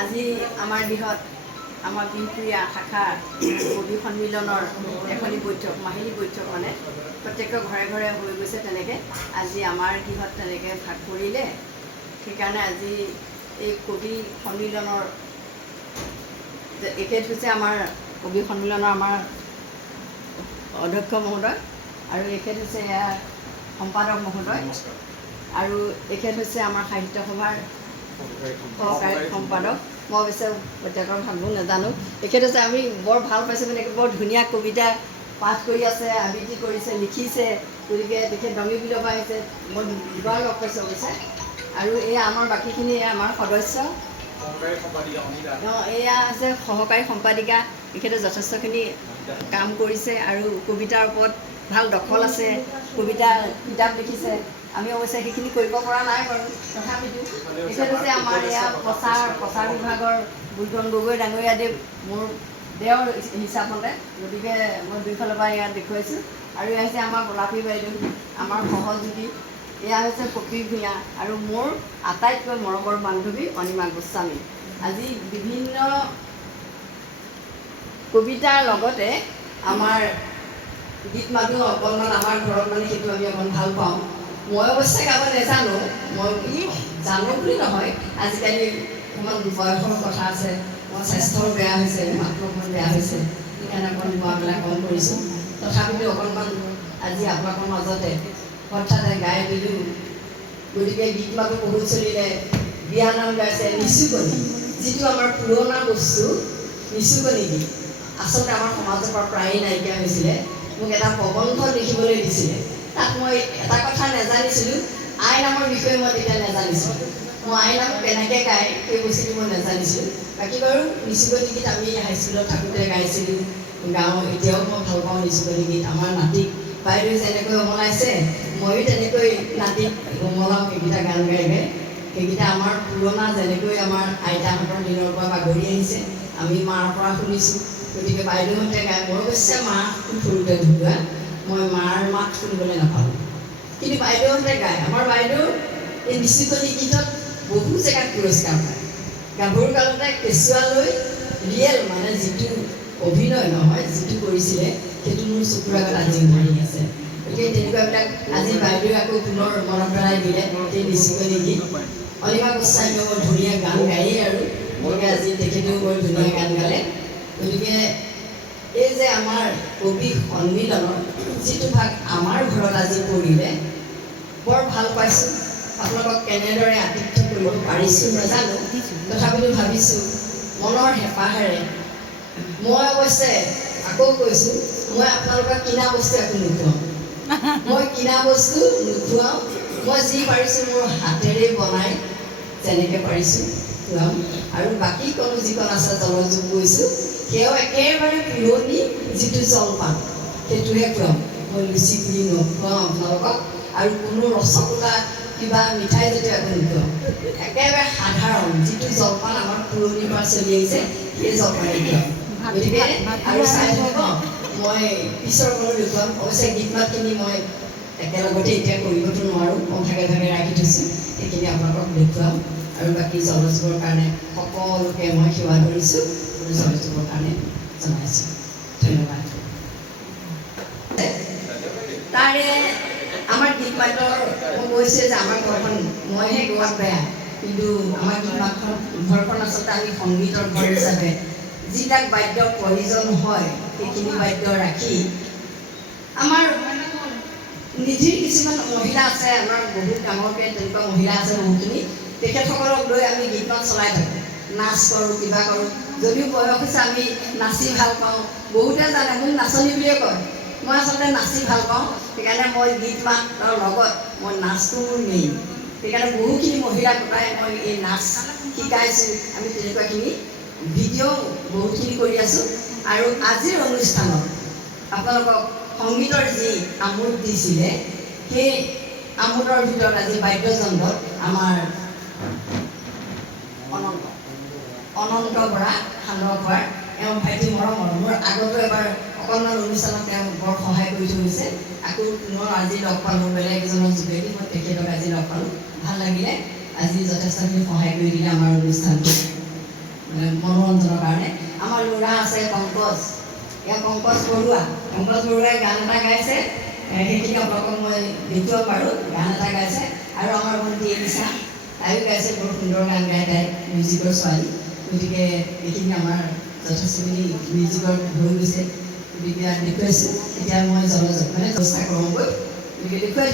আজি আমাৰ গৃহত আমাৰ বিহপুৰীয়া শাখা কবি সন্মিলনৰ এখনি বৈঠক মাহিলী বৈঠক মানে প্ৰত্যেকৰ ঘৰে ঘৰে হৈ গৈছে। তেনেকৈ আজি আমাৰ গৃহত তেনেকৈ ভাগ কৰিলে। সেইকাৰণে আজি এই কবি সন্মিলনৰ এখেত হৈছে আমাৰ কবি সন্মিলনৰ আমাৰ অধ্যক্ষ মহোদয়, আৰু এখেত হৈছে ইয়াৰ সম্পাদক মহোদয়, আৰু এখেত হৈছে আমাৰ সাহিত্য সভাৰ সহকাৰী সম্পাদক। মই অৱশ্যে প্ৰত্যেকৰ ভাগবোৰ নাজানো। এখেত হৈছে, আমি বৰ ভাল পাইছোঁ মানে বৰ ধুনীয়া কবিতা পাঠ কৰি আছে, আবৃত্তি কৰিছে, লিখিছে। গতিকে তেখেত দঙিবিলৰ পৰা আহিছে, মই দুবাৰ লগ পাইছোঁ অৱশ্যে। আৰু এয়া আমাৰ বাকীখিনি আমাৰ সদস্য, এয়া হৈছে সহকাৰী সম্পাদিকা। তেখেতে যথেষ্টখিনি কাম কৰিছে আৰু কবিতাৰ ওপৰত ভাল দখল আছে, কবিতা কিতাপ লিখিছে। আমি অৱশ্যে সেইখিনি কৰিব পৰা নাই বাৰু, তথাপিতো তেখেত হৈছে আমাৰ এয়া প্ৰচাৰ বিভাগৰ বুলটন গগৈ ডাঙৰীয়া দেৱ মোৰ দেওৰ হিচাপতে। গতিকে মই দুইফালৰ পৰা ইয়াত দেখুৱাইছোঁ। আৰু এয়া হৈছে আমাৰ গোলাপী বাইদেউ, আমাৰ সহযোগী। এয়া হৈছে পপী ভূঞা, আৰু মোৰ আটাইতকৈ মৰমৰ বান্ধৱী অনিমা গোস্বামী। আজি বিভিন্ন কবিতাৰ লগতে আমাৰ গীত মাতো অকণমান আমাৰ ঘৰত মানে সেইটো আমি অকণ ভাল পাওঁ। মই অৱশ্যে গাব নাজানো, মই জানো বুলি নহয়, আজিকালি অকণমান বয়সৰ কথা আছে, মোৰ স্বাস্থ্যও বেয়া হৈছে, মাতটো অকণমান বেয়া হৈছে, সেইকাৰণে অকণমান গোৱাবিলাক কম কৰিছোঁ। তথাপিতো অকণমান আজি আপোনালোকৰ মাজতে হঠাতে গাই দিলোঁ। গতিকে গীত মাতো বহুত চলিলে, বিয়ানাম গাইছে, নিচুকনি, যিটো আমাৰ পুৰণা বস্তু নিচুকনি গীত আচলতে আমাৰ সমাজৰ পৰা প্ৰায়ে নাইকিয়া হৈছিলে। মোক এটা প্ৰবন্ধ লিখিবলৈ দিছিলে, তাত মই এটা কথা নাজানিছিলোঁ, আই নামৰ বিষয়ে মই তেতিয়া নাজানিছিলোঁ। মই আই নাম কেনেকৈ গায় সেই বস্তুটো মই নাজানিছিলোঁ। বাকী বাৰু নিচুকনি গীত আমি হাইস্কুলত থাকোঁতে গাইছিলোঁ, গাওঁ। এতিয়াও মই ভাল পাওঁ নিচুকনি গীত। আমাৰ নাতিক বাইদেউ যেনেকৈ অমলাইছে, ময়ো তেনেকৈ নাতিক অমলাও সেইকেইটা গান গাই গাই। সেইকেইটা আমাৰ পুৰণা, যেনেকৈ আমাৰ আইতাহঁতৰ দিনৰ পৰা বাগৰি আহিছে, আমি মাৰ পৰা শুনিছোঁ। গতিকে বাইদেউহঁতে গায়। মোৰ অৱশ্যে মা খুব সৰুতে ঢুকুৱা, মই মাৰ মাত শুনিবলৈ নাপালোঁ, কিন্তু বাইদেউহঁতে গায়। আমাৰ বাইদেউ এই নিচুকনি গীতত বহু জেগাত পুৰস্কাৰ পায়। গাভৰু কালতে কেঁচুৱালৈ ৰিয়েল মানে যিটো অভিনয় নহয়, যিটো কৰিছিলে, সেইটো মোৰ চকুৰ আগত আজিও ভাহি আছে। গতিকে তেনেকুৱাবিলাক আজি বাইদেউ আকৌ পুনৰ মনত পেলাই দিলে সেই নিচুকনি গীত। অনিমা গোস্বামীয়েও বৰ ধুনীয়া গান গায়েই, আৰু গতিকে আজি তেখেতেও বৰ ধুনীয়া গান গালে। গতিকে এই যে আমাৰ কবি সন্মিলনৰ যিটো ভাগ আমাৰ ঘৰত আজি পৰিলে, বৰ ভাল পাইছোঁ। আপোনালোকক কেনেদৰে আতিথ্য কৰিব পাৰিছোঁ নাজানো, তথাপিতো ভাবিছোঁ মনৰ হেঁপাহেৰে। মই অৱশ্যে আকৌ কৈছোঁ, মই আপোনালোকক কিনা বস্তু একো নোখুৱাওঁ, মই কিনা বস্তু নোখুৱাওঁ। মই যি পাৰিছোঁ মোৰ হাতেৰে বনাই যেনেকৈ পাৰিছোঁ খুৱাম। আৰু বাকী কোনো যিকণ আছে জলযোগ গৈছোঁ, সেয়াও একেবাৰে পুৰণি যিটো জলপান সেইটোহে খুৱাম। মই লুচি পুৰি নোখুৱাওঁ আপোনালোকক, আৰু কোনো ৰসগোল্লা কিবা মিঠাই জাতীয় একো নোখুৱাওঁ। একেবাৰে সাধাৰণ যিটো জলপান আমাৰ পুৰণিৰ পৰা চলি আহিছে, সেই জলপানেই খুৱাম। গতিকে আৰু চাই থাকিব, মই পিছৰ কোনো দেখুৱাম। অৱশ্যে গীত মাতখিনি মই একেলগতে এতিয়া কৰিবতো নোৱাৰোঁ, মই ভাগে ভাগে ৰাখি থৈছোঁ, সেইখিনি আপোনালোকক দেখুৱাম। আৰু বাকী জলযোগৰ কাৰণে সকলোকে মই সেৱা ধৰিছোঁ, জলযোগৰ কাৰণে জনাইছোঁ। ধন্যবাদ। তাৰে আমাৰ গীত মাতৰ মই কৈছোঁ যে আমাৰ ঘৰখন, মইহে গোৱাত বেয়া, কিন্তু আমাৰ গীত মাতখন ঘৰখন আচলতে আমি সংগীতৰ ঘৰ হিচাপে যিবিলাক বাদ্যৰ প্ৰয়োজন হয় সেইখিনি বাদ্য ৰাখি, আমাৰ নিধিৰ কিছুমান মহিলা আছে, আমাৰ বহুত ডাঙৰকৈ তেনেকুৱা মহিলা আছে বহুখিনি, তেখেতসকলক লৈ আমি গীত মাত চলাই থাকোঁ, নাচ কৰোঁ, কিবা কৰোঁ। যদিও বয়স হৈছে আমি নাচি ভাল পাওঁ, বহুতে জানে মোক নাচনী বুলিয়ে কয়। মই আচলতে নাচি ভাল পাওঁ, সেইকাৰণে মই গীত মাতৰ লগত মই নাচটো মোৰ মেইন। সেইকাৰণে বহুখিনি মহিলা গোটাই মই এই নাচ শিকাইছোঁ। আমি তেনেকুৱাখিনি ভিডিঅ' বহুতখিনি কৰি আছোঁ। আৰু আজিৰ অনুষ্ঠানত আপোনালোকক সংগীতৰ যি আমোদ দিছিলে, সেই আমোদৰ ভিতৰত আজি বাদ্যযন্ত্ৰত আমাৰ অনন্ত বৰা সান্দহখোৱাৰ, এওঁ ভাইটি মৰমৰ, মোৰ আগতো এবাৰ অকণমান অনুষ্ঠানত তেওঁ বৰ সহায় কৰি থৈ গৈছে। আকৌ পুনৰ আজি লগ পালোঁ, বেলেগ এজনৰ যোগেদি মই তেখেতক আজি লগ পালোঁ, ভাল লাগিলে। আজি যথেষ্টখিনি সহায় কৰি দিলে আমাৰ অনুষ্ঠানটো। পংকজ বৰুৱাই গান এটা গাইছে, সেইখিনি আপোনালোকক মই দেখুৱাব পাৰোঁ। গান এটা গাইছে আৰু আমাৰ ভণ্টি এলিছা তাইও গাইছে, বৰ সুন্দৰ গান গাই তাই, মিউজিকৰ ছোৱালী। গতিকে এইখিনি আমাৰ যথেষ্টখিনি মিউজিকৰ হৈ গৈছে, গতিকে দেখুৱাইছোঁ। এতিয়া মই মানে ব্যৱস্থা কৰোঁগৈ, গতিকে দেখুৱাই